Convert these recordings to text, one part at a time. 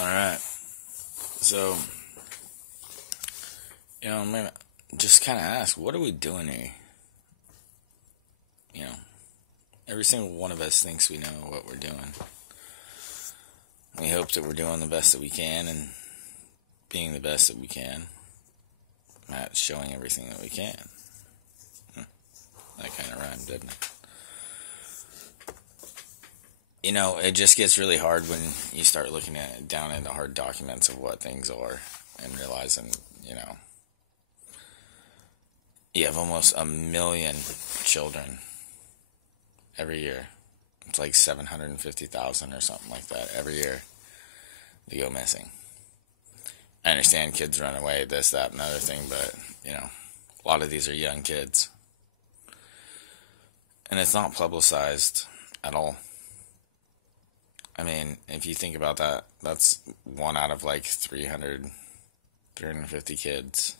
Alright, so, I'm gonna just kind of ask, what are we doing here? You know, every single one of us thinks we know what we're doing. We hope that we're doing the best that we can and being the best that we can at showing everything that we can. That kind of rhymed, didn't it? It just gets really hard when you start looking at down into hard documents of what things are and realizing, you have almost 1 million children every year. It's like 750,000 or something like that every year. They go missing. I understand kids run away, this, that, and other thing, but, a lot of these are young kids. And it's not publicized at all. I mean, if you think about that, that's one out of like 350 kids.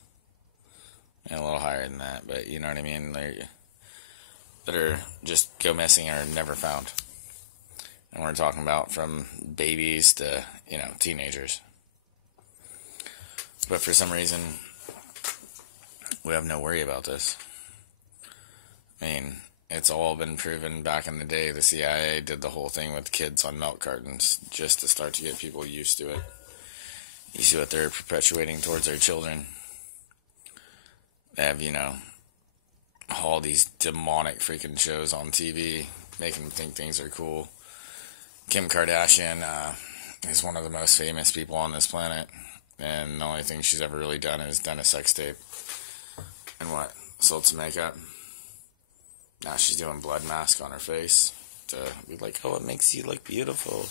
And a little higher than that, but you know what I mean? That are just go missing or never found. And we're talking about from babies to, teenagers. But for some reason, we have no worry about this. I mean, it's all been proven back in the day. The CIA did the whole thing with kids on milk cartons just to start to get people used to it. You see what they're perpetuating towards their children. They have, all these demonic freaking shows on TV, making them think things are cool. Kim Kardashian is one of the most famous people on this planet, and the only thing she's ever really done is done a sex tape. And what? Sold some makeup. Now she's doing blood mask on her face to be like, oh, it makes you look beautiful.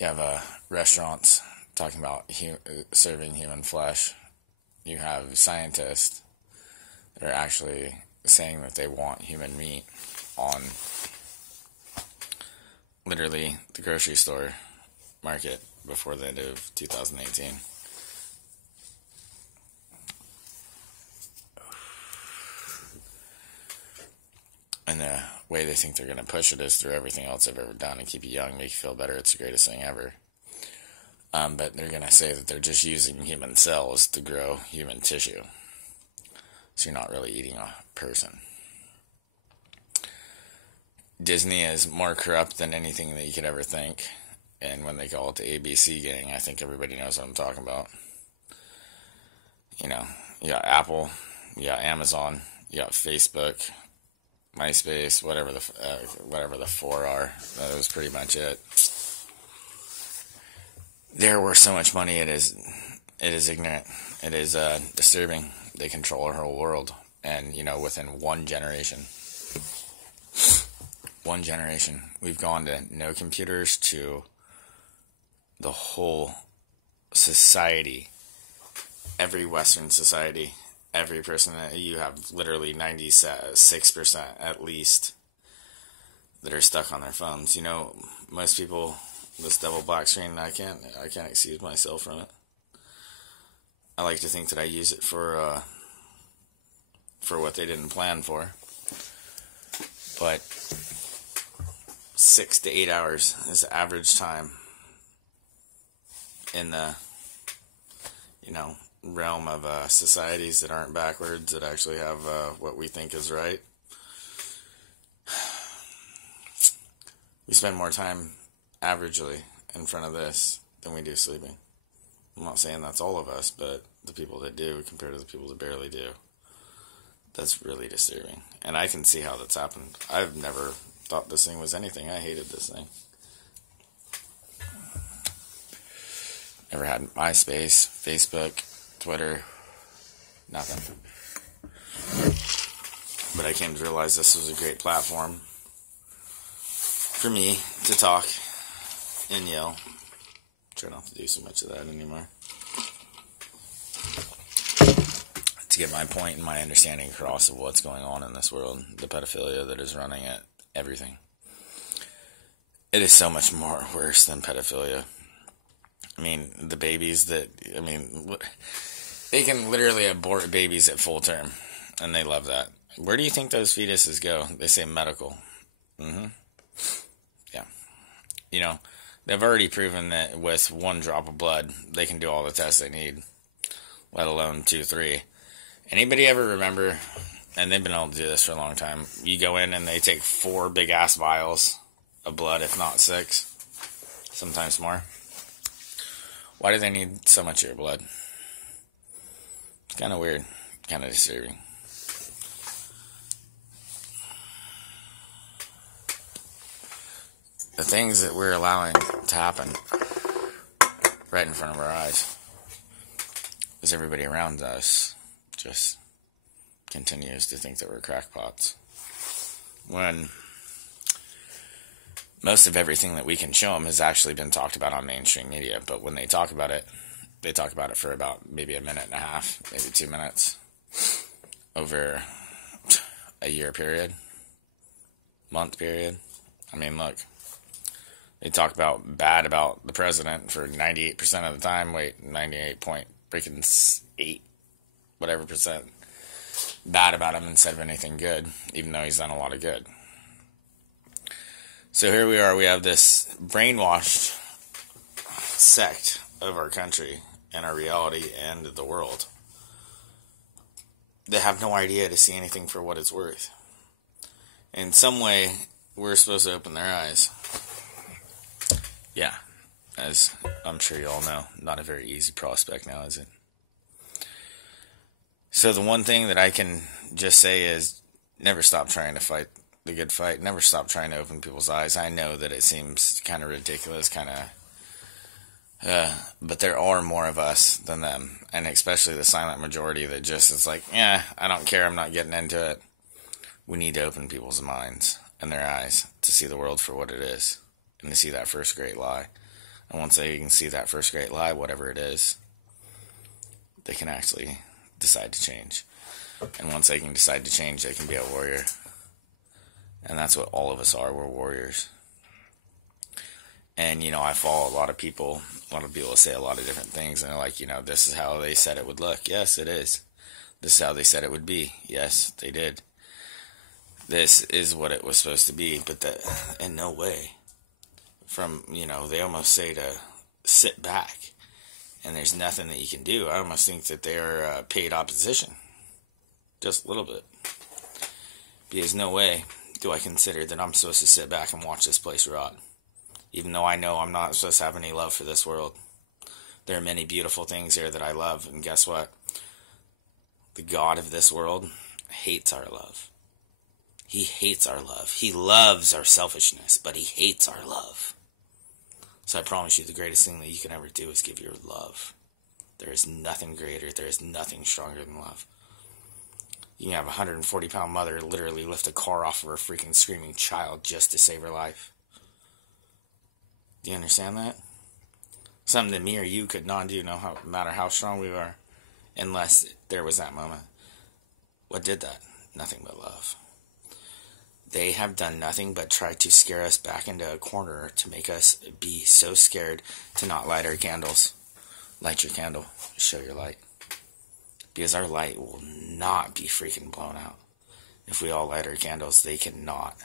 You have restaurants talking about serving human flesh. You have scientists that are actually saying that they want human meat on literally the grocery store market before the end of 2018. And the way they think they're going to push it is through everything else they've ever done and keep you young, make you feel better. It's the greatest thing ever. But they're going to say that they're just using human cells to grow human tissue. So you're not really eating a person. Disney is more corrupt than anything that you could ever think. And when they call it the ABC gang, I think everybody knows what I'm talking about. You got Apple, you got Amazon, you got Facebook, MySpace, whatever the four are. That was pretty much it. They're worth so much money, it is ignorant. It is disturbing. They control our whole world. And, within one generation, we've gone to no computers to the whole society. Every Western society, every person, you have literally 96% at least that are stuck on their phones. Most people, this double black screen, I can't excuse myself from it. I like to think that I use it for what they didn't plan for. But 6 to 8 hours is the average time in the, realm of societies that aren't backwards, that actually have what we think is right. We spend more time averagely in front of this than we do sleeping. I'm not saying that's all of us, but the people that do compared to the people that barely do, that's really disturbing. And I can see how that's happened. I've never thought this thing was anything. I hated this thing. Never had MySpace, Facebook, Twitter, nothing. But I came to realize this was a great platform for me to talk and yell. Try not to do so much of that anymore. To get my point and my understanding across of what's going on in this world, the pedophilia that is running at everything. It is so much more worse than pedophilia. I mean, the babies they can literally abort babies at full term, and they love that. Where do you think those fetuses go? They say medical. Yeah. They've already proven that with one drop of blood, they can do all the tests they need, let alone 2, 3. Anybody ever remember, and they've been able to do this for a long time, you go in and they take 4 big-ass vials of blood, if not 6, sometimes more. Why do they need so much of your blood? It's kind of weird, kind of disturbing. The things that we're allowing to happen right in front of our eyes is everybody around us just continues to think that we're crackpots. When most of everything that we can show them has actually been talked about on mainstream media, but when they talk about it for about maybe a minute and a half, maybe 2 minutes, over a year period, month period. I mean, look, they talk bad about the president for 98% of the time. 98.8 whatever percent bad about him instead of anything good, even though he's done a lot of good. So here we are, we have this brainwashed sect of our country and our reality and the world. They have no idea to see anything for what it's worth. In some way, we're supposed to open their eyes. Yeah, as I'm sure you all know, not a very easy prospect now, is it? So the one thing that I can just say is never stop trying to fight the good fight. Never stop trying to open people's eyes. I know that it seems kind of ridiculous, but there are more of us than them, and especially the silent majority that just is like, yeah, I don't care, I'm not getting into it. We need to open people's minds and their eyes to see the world for what it is, and to see that first great lie. And once they can see that first great lie, whatever it is, they can actually decide to change. And once they can decide to change, they can be a warrior. And that's what all of us are. We're warriors. And, I follow a lot of people. A lot of people say a lot of different things. And they're like, this is how they said it would look. Yes, it is. This is how they said it would be. Yes, they did. This is what it was supposed to be. But that, in no way. They almost say to sit back. And there's nothing that you can do. I almost think that they're paid opposition. Just a little bit. Because no way do I consider that I'm supposed to sit back and watch this place rot. Even though I know I'm not supposed to have any love for this world. There are many beautiful things here that I love. And guess what? The God of this world hates our love. He hates our love. He loves our selfishness, but he hates our love. So I promise you, the greatest thing that you can ever do is give your love. There is nothing greater. There is nothing stronger than love. You can have a 140-pound mother literally lift a car off of her freaking screaming child just to save her life. Do you understand that? Something that me or you could not do, no matter how strong we are, unless there was that moment. What did that? Nothing but love. They have done nothing but try to scare us back into a corner to make us be so scared to not light our candles. Light your candle. Show your light. Because our light will not be freaking blown out. If we all light our candles, they cannot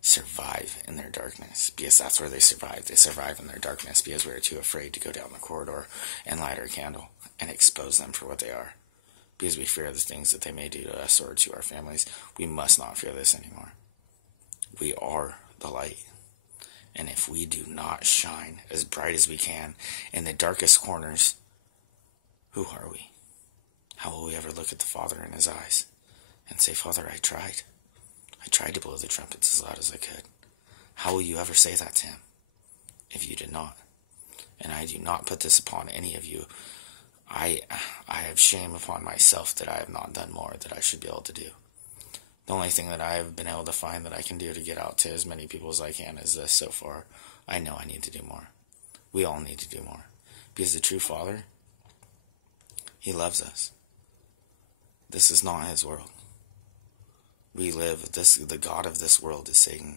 survive in their darkness. Because that's where they survive. They survive in their darkness because we're too afraid to go down the corridor and light our candle and expose them for what they are. Because we fear the things that they may do to us or to our families. We must not fear this anymore. We are the light. And if we do not shine as bright as we can in the darkest corners, who are we? How will we ever look at the Father in his eyes and say, Father, I tried. I tried to blow the trumpets as loud as I could. How will you ever say that to him if you did not? And I do not put this upon any of you. I have shame upon myself that I have not done more that I should be able to do. The only thing that I have been able to find that I can do to get out to as many people as I can is this so far. I know I need to do more. We all need to do more. Because the true Father, he loves us. This is not his world. We live, the God of this world is Satan.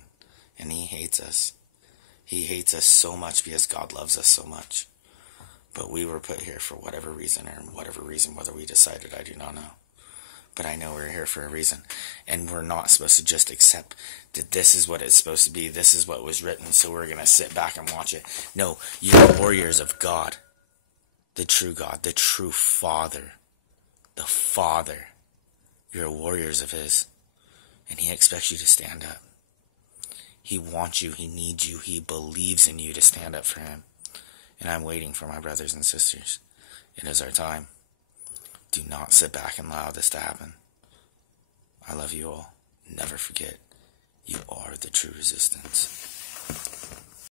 And he hates us. He hates us so much because God loves us so much. But we were put here for whatever reason, whether we decided, I do not know. but I know we're here for a reason. And we're not supposed to just accept that this is what it's supposed to be, this is what was written, so we're going to sit back and watch it. No, you're warriors of God. The true God, the true Father. The Father. You're warriors of His. And He expects you to stand up. He wants you, He needs you, He believes in you to stand up for Him. And I'm waiting for my brothers and sisters. It is our time. Do not sit back and allow this to happen. I love you all. Never forget, you are the true resistance.